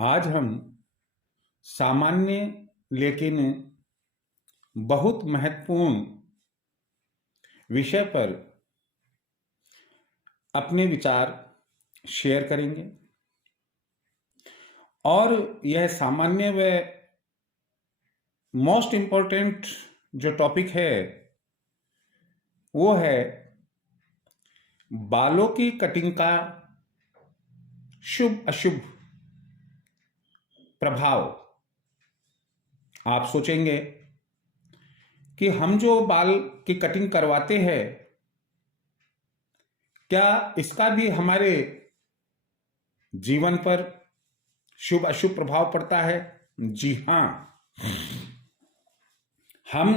आज हम सामान्य लेकिन बहुत महत्वपूर्ण विषय पर अपने विचार शेयर करेंगे और यह सामान्य व मोस्ट इम्पोर्टेंट जो टॉपिक है वो है बालों की कटिंग का शुभ अशुभ प्रभाव। आप सोचेंगे कि हम जो बाल की कटिंग करवाते हैं क्या इसका भी हमारे जीवन पर शुभ अशुभ प्रभाव पड़ता है? जी हां, हम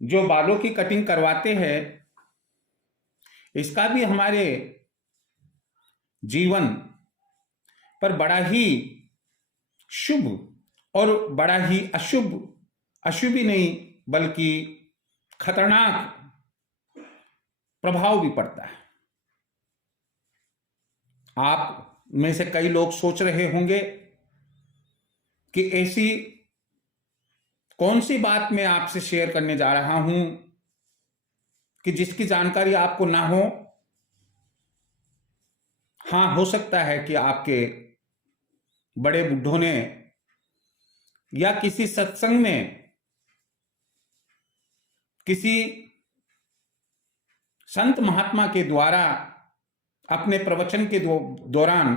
जो बालों की कटिंग करवाते हैं इसका भी हमारे जीवन पर बड़ा ही शुभ और बड़ा ही अशुभ ही नहीं बल्कि खतरनाक प्रभाव भी पड़ता है। आप में से कई लोग सोच रहे होंगे कि ऐसी कौन सी बात मैं आपसे शेयर करने जा रहा हूं कि जिसकी जानकारी आपको ना हो। हां, हो सकता है कि आपके बड़े बुढ़ों ने या किसी सत्संग में किसी संत महात्मा के द्वारा अपने प्रवचन के दौरान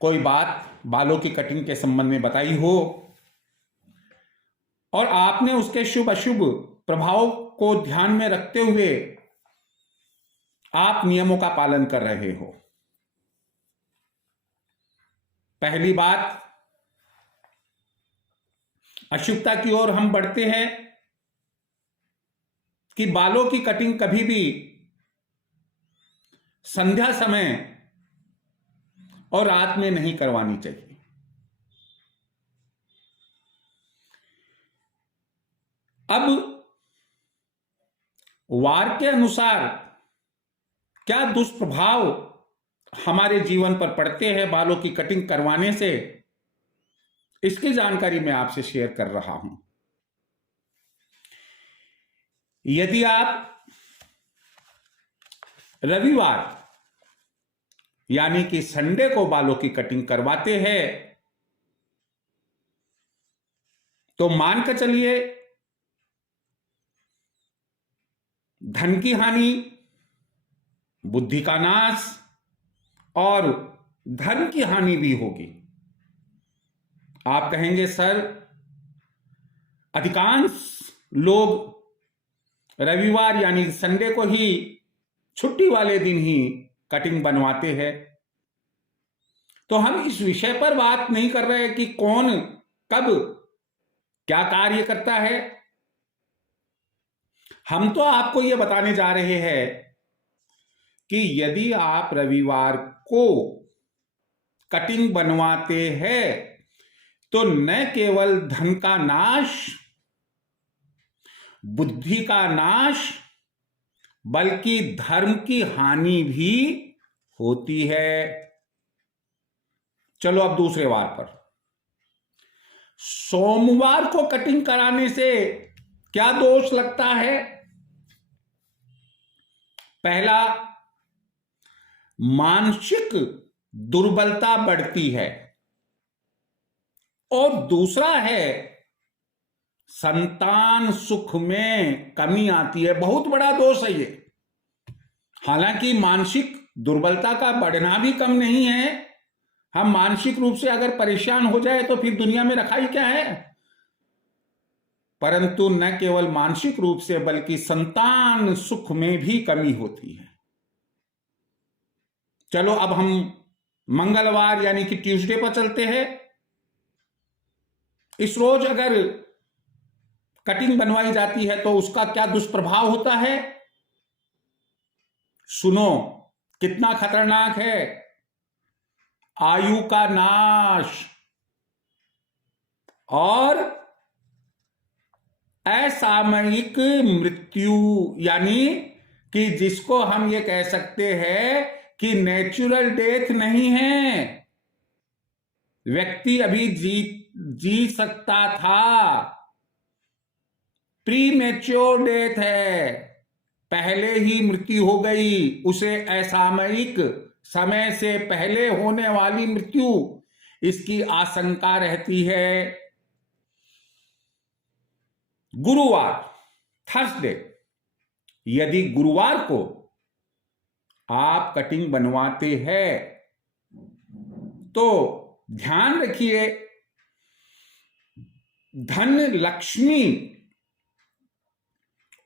कोई बात बालों की कटिंग के संबंध में बताई हो और आपने उसके शुभ अशुभ प्रभाव को ध्यान में रखते हुए आप नियमों का पालन कर रहे हो। पहली बात, अशुभता की ओर हम बढ़ते हैं कि बालों की कटिंग कभी भी संध्या समय और रात में नहीं करवानी चाहिए। अब वार के अनुसार क्या दुष्प्रभाव हमारे जीवन पर पड़ते हैं बालों की कटिंग करवाने से, इसकी जानकारी मैं आपसे शेयर कर रहा हूं। यदि आप रविवार यानी कि संडे को बालों की कटिंग करवाते हैं तो मान कर चलिए धन की हानि, बुद्धि का नाश और धर्म की हानि भी होगी। आप कहेंगे सर, अधिकांश लोग रविवार यानी संडे को ही छुट्टी वाले दिन ही कटिंग बनवाते हैं। तो हम इस विषय पर बात नहीं कर रहे कि कौन कब क्या कार्य करता है। हम तो आपको यह बताने जा रहे हैं कि यदि आप रविवार को कटिंग बनवाते हैं तो न केवल धन का नाश, बुद्धि का नाश बल्कि धर्म की हानि भी होती है। चलो अब दूसरे वार पर, सोमवार को कटिंग कराने से क्या दोष लगता है? पहला, मानसिक दुर्बलता बढ़ती है और दूसरा है संतान सुख में कमी आती है। बहुत बड़ा दोष है ये। हालांकि मानसिक दुर्बलता का बढ़ना भी कम नहीं है। हम मानसिक रूप से अगर परेशान हो जाए तो फिर दुनिया में रखा ही क्या है। परंतु न केवल मानसिक रूप से बल्कि संतान सुख में भी कमी होती है। चलो अब हम मंगलवार यानी कि ट्यूसडे पर चलते हैं। इस रोज अगर कटिंग बनवाई जाती है तो उसका क्या दुष्प्रभाव होता है? सुनो कितना खतरनाक है। आयु का नाश और असामयिक मृत्यु, यानी कि जिसको हम ये कह सकते हैं कि नेचुरल डेथ नहीं है, व्यक्ति अभी जी सकता था, प्री मैच्योर डेथ है, पहले ही मृत्यु हो गई, उसे असामयिक समय से पहले होने वाली मृत्यु, इसकी आशंका रहती है। गुरुवार, थर्सडे, यदि गुरुवार को आप कटिंग बनवाते हैं तो ध्यान रखिए, धन लक्ष्मी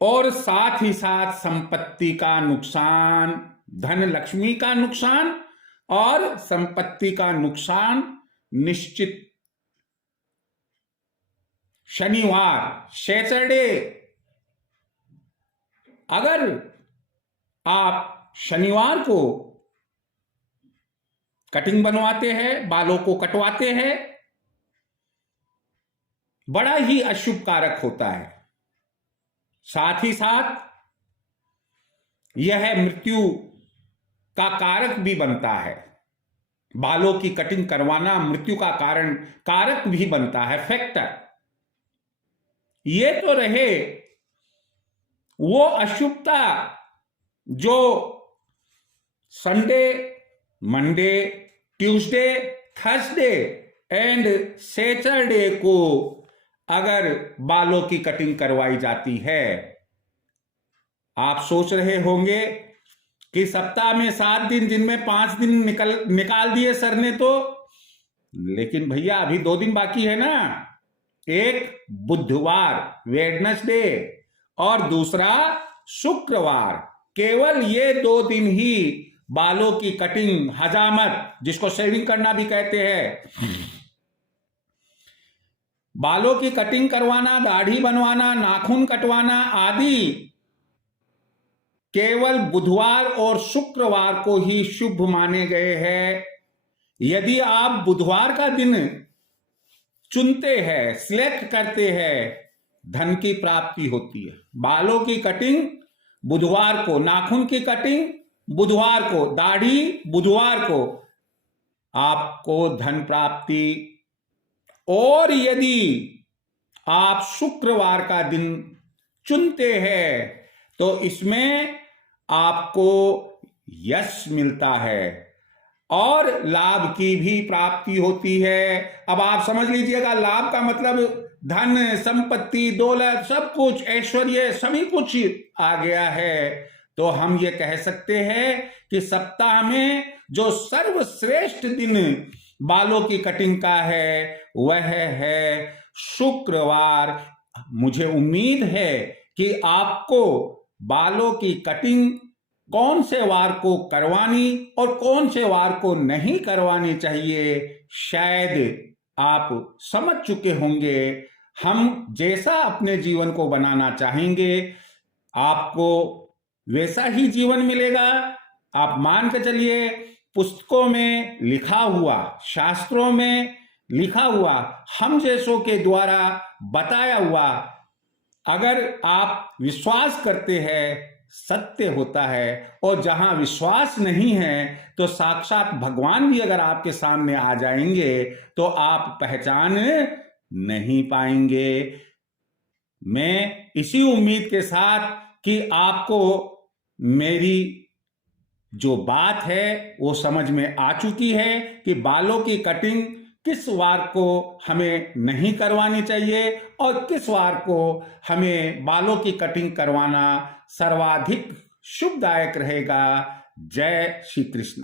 और साथ ही साथ संपत्ति का नुकसान, धन लक्ष्मी का नुकसान और संपत्ति का नुकसान निश्चित। शनिवार, सैटरडे, अगर आप शनिवार को कटिंग बनवाते हैं, बालों को कटवाते हैं, बड़ा ही अशुभ कारक होता है। साथ ही साथ यह मृत्यु का कारक भी बनता है। बालों की कटिंग करवाना मृत्यु का कारक भी बनता है, फैक्टर। ये तो रहे वो अशुभता जो Sunday, Monday, Tuesday, Thursday and Saturday को अगर बालों की कटिंग करवाई जाती है। आप सोच रहे होंगे कि सप्ताह में 7 दिन, जिनमें 5 दिन निकाल दिए सर ने तो, लेकिन भैया अभी 2 दिन बाकी है ना, एक बुधवार वेडनेसडे और दूसरा शुक्रवार। केवल ये 2 दिन ही बालों की कटिंग, हजामत, जिसको शेविंग करना भी कहते हैं, बालों की कटिंग करवाना, दाढ़ी बनवाना, नाखून कटवाना आदि केवल बुधवार और शुक्रवार को ही शुभ माने गए हैं। यदि आप बुधवार का दिन चुनते हैं, सिलेक्ट करते हैं, धन की प्राप्ति होती है। बालों की कटिंग बुधवार को, नाखून की कटिंग बुधवार को, दाढ़ी बुधवार को, आपको धन प्राप्ति। और यदि आप शुक्रवार का दिन चुनते हैं तो इसमें आपको यश मिलता है और लाभ की भी प्राप्ति होती है। अब आप समझ लीजिएगा, लाभ का मतलब धन, संपत्ति, दौलत, सब कुछ, ऐश्वर्य, सभी कुछ आ गया है। तो हम ये कह सकते हैं कि सप्ताह में जो सर्वश्रेष्ठ दिन बालों की कटिंग का है वह है शुक्रवार। मुझे उम्मीद है कि आपको बालों की कटिंग कौन से वार को करवानी और कौन से वार को नहीं करवानी चाहिए, शायद आप समझ चुके होंगे। हम जैसा अपने जीवन को बनाना चाहेंगे आपको वैसा ही जीवन मिलेगा। आप मान के चलिए, पुस्तकों में लिखा हुआ, शास्त्रों में लिखा हुआ, हम जैसों के द्वारा बताया हुआ अगर आप विश्वास करते हैं, सत्य होता है। और जहां विश्वास नहीं है तो साक्षात भगवान भी अगर आपके सामने आ जाएंगे तो आप पहचान नहीं पाएंगे। मैं इसी उम्मीद के साथ कि आपको मेरी जो बात है वो समझ में आ चुकी है कि बालों की कटिंग किस वार को हमें नहीं करवानी चाहिए और किस वार को हमें बालों की कटिंग करवाना सर्वाधिक शुभदायक रहेगा। जय श्री कृष्ण।